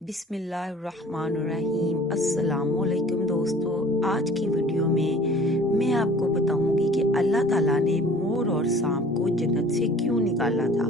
بسم اللہ الرحمن الرحیم۔ السلام علیکم دوستو، آج کی ویڈیو میں آپ کو بتاؤں گی کہ اللہ تعالیٰ نے مور اور سانپ کو جنت سے کیوں نکالا تھا۔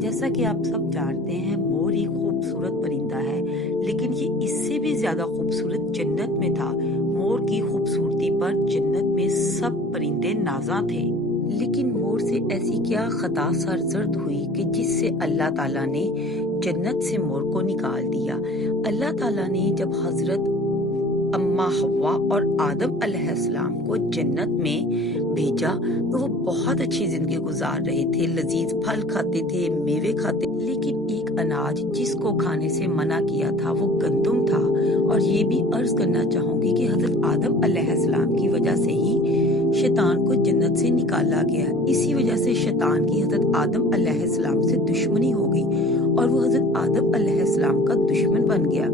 جیسا کہ آپ سب جانتے ہیں، مور ایک خوبصورت پرندہ ہے، لیکن یہ اس سے بھی زیادہ خوبصورت جنت میں تھا۔ مور کی خوبصورتی پر جنت میں سب پرندے نازاں تھے، لیکن مور سے ایسی کیا خطا سرزد ہوئی کہ جس سے اللہ تعالیٰ نے جنت سے مور کو نکال دیا۔ اللہ تعالیٰ نے جب حضرت اماں حوا اور آدم علیہ السلام کو جنت میں بھیجا تو وہ بہت اچھی زندگی گزار رہے تھے، لذیذ پھل کھاتے تھے، میوے کھاتے، لیکن ایک اناج جس کو کھانے سے منع کیا تھا وہ گندم تھا۔ اور یہ بھی عرض کرنا چاہوں گی کہ حضرت آدم علیہ السلام کی وجہ سے ہی شیطان کو جنت سے نکالا گیا۔ اسی وجہ سے شیطان کی حضرت آدم علیہ السلام سے دشمنی ہو گئی اور وہ حضرت آدم علیہ السلام کا دشمن بن گیا۔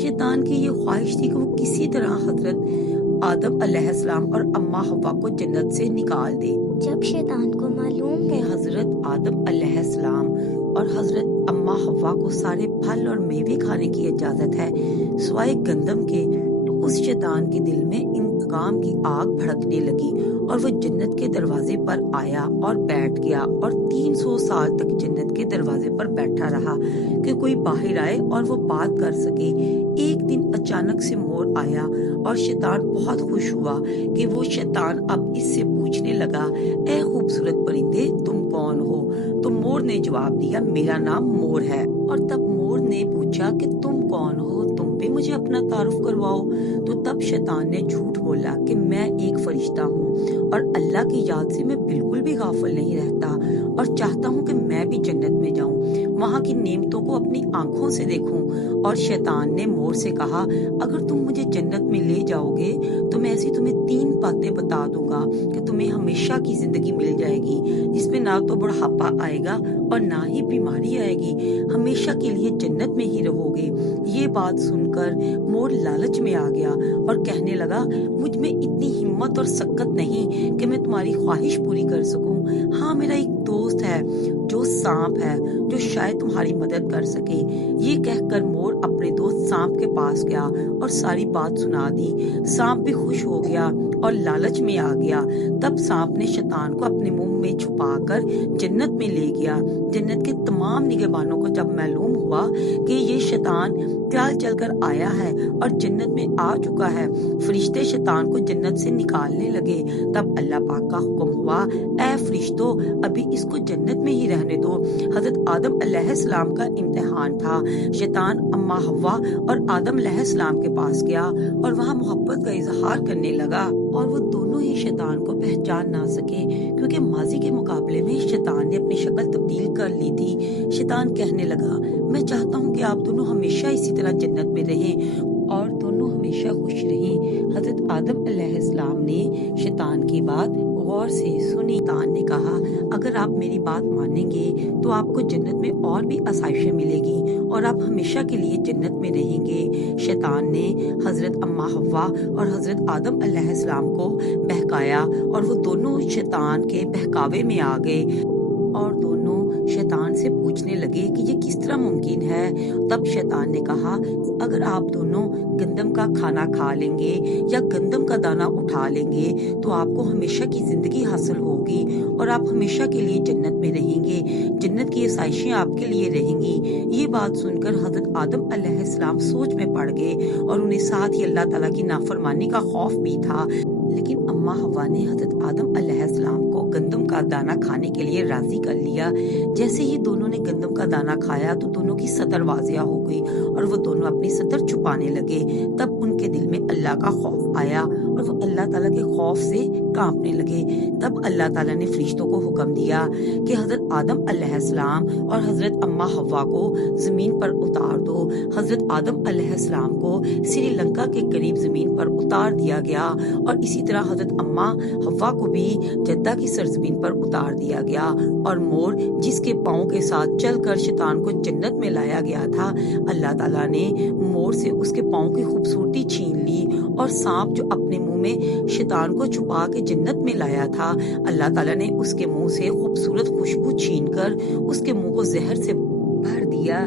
شیطان کی یہ خواہش تھی کہ وہ کسی طرح حضرت آدم علیہ السلام اور اماں حوا کو جنت سے نکال دے۔ جب شیطان کو معلوم کہ حضرت آدم علیہ السلام اور حضرت اماں حوا کو سارے پھل اور میوے کھانے کی اجازت ہے سوائے گندم کے، تو اس شیطان کے دل میں انتقام کی آگ بھڑکنے لگی اور وہ جنت کے دروازے پر آیا اور بیٹھ گیا اور 300 سال تک جنت کے دروازے پر بیٹھا رہا کہ کوئی باہر آئے اور وہ بات کر سکے۔ ایک دن اچانک سے مور آیا اور شیطان بہت خوش ہوا کہ وہ شیطان اب اس سے پوچھنے لگا، اے خوبصورت پرندے تم کون ہو؟ تو مور نے جواب دیا، میرا نام مور ہے۔ اور تب مور نے پوچھا کہ تم کون ہو، تم بھی مجھے اپنا تعارف کرواؤ۔ تو تب شیطان نے جھوٹ بولا کہ میں ایک فرشتہ ہوں اور اللہ کی یاد سے میں بالکل بھی غافل نہیں رہتا اور چاہتا ہوں کہ میں بھی جنت میں جاؤں، وہاں کی نعمتوں کو اپنی آنکھوں سے دیکھوں۔ اور شیطان نے مور سے کہا، اگر تم مجھے جنت میں لے جاؤ گے تو میں ایسی تمہیں 3 باتیں بتا دوں گا کہ تمہیں ہمیشہ کی زندگی مل جائے گی، جس میں نہ تو بڑھاپا آئے گا اور نہ ہی بیماری آئے گی، ہمیشہ کے لیے جنت میں ہی رہو گے۔ یہ بات سن کر مور لالچ میں آ گیا اور کہنے لگا، مجھ میں اتنی ہمت اور سکت نہیں کہ میں تمہاری خواہش پوری کر سکوں۔ ہاں، میرا ایک دوست ہے جو سانپ ہے، جو شاید تمہاری مدد کر سکے۔ یہ کہہ کر مور اپنے دوست سانپ کے پاس گیا اور ساری بات سنا دی۔ سانپ بھی خوش ہو گیا اور لالچ میں آ گیا۔ تب سانپ نے شیطان کو اپنے منہ میں چھپا کر جنت میں لے گیا۔ جنت کے تمام نگہبانوں کو جب معلوم ہوا کہ یہ شیطان چال چل کر آیا ہے اور جنت میں آ چکا ہے، فرشتے شیطان کو جنت سے نکالنے لگے۔ تب اللہ پاک کا حکم ہوا، اے فرشتوں، ابھی اس کو جنت میں ہی رہنے دو۔ حضرت آدم علیہ السلام کا امتحان تھا۔ شیطان اماں حوا اور آدم علیہ السلام کے پاس گیا اور وہاں محبت کا اظہار کرنے لگا، اور وہ دونوں ہی شیطان کو پہچان نہ سکے کیونکہ ماضی کے مقابلے میں شیطان نے اپنی شکل تبدیل کر لی تھی۔ شیطان کہنے لگا، میں چاہتا ہوں کہ آپ دونوں ہمیشہ اسی طرح جنت میں رہیں اور دونوں ہمیشہ خوش رہیں۔ حضرت آدم علیہ السلام نے شیطان کی بات غور سے سنی۔ شیطان نے کہا، اگر آپ میری بات مانیں گے تو آپ کو جنت میں اور بھی آسائشیں ملے گی اور آپ ہمیشہ کے لیے جنت میں رہیں گے۔ شیطان نے حضرت اماں حوا اور حضرت آدم علیہ السلام کو بہکایا اور وہ دونوں شیطان کے بہکاوے میں آ گئے اور دونوں شیطان سے پوچھنے لگے کہ یہ کس طرح ممکن ہے۔ تب شیطان نے کہا، اگر آپ دونوں گندم کا کھانا کھا لیں گے یا گندم کا دانہ اٹھا لیں گے تو آپ کو ہمیشہ کی زندگی حاصل ہوگی اور آپ ہمیشہ کے لیے جنت میں رہیں گے، جنت کی آسائشیں آپ کے لیے رہیں گی۔ یہ بات سن کر حضرت آدم علیہ السلام سوچ میں پڑ گئے اور انہیں ساتھ ہی اللہ تعالیٰ کی نافرمانی کا خوف بھی تھا، لیکن اماں حوا نے حضرت آدم علیہ السلام کو گندم کا دانہ کھانے کے لیے راضی کر لیا۔ جیسے ہی دونوں نے گندم کا دانہ کھایا تو دونوں کی سطر واضح ہو گئی اور وہ دونوں اپنی سطر چھپانے لگے۔ تب ان کے دل میں اللہ کا خوف آیا اور وہ اللہ تعالیٰ کے خوف سے کانپنے لگے۔ تب اللہ تعالیٰ نے فرشتوں کو حکم دیا کہ حضرت آدم علیہ السلام اور حضرت اماں حوا کو زمین پر اتار دو۔ حضرت آدم علیہ السلام کو سری لنکا کے قریب زمین پر اتار دیا گیا اور اسی طرح حضرت اماں حوا کو بھی جدہ کی سرزمین پر اتار دیا گیا۔ اور مور جس کے پاؤں کے ساتھ چل کر شیطان کو جنت میں لایا گیا تھا، اللہ تعالیٰ نے مور سے اس کے پاؤں کی خوبصورتی چھین لی، اور سانپ جو اپنے منہ میں شیطان کو چھپا کے جنت میں لایا تھا، اللہ تعالیٰ نے اس کے منہ سے خوبصورت خوشبو چھین کر اس کے منہ کو زہر سے بھر دیا۔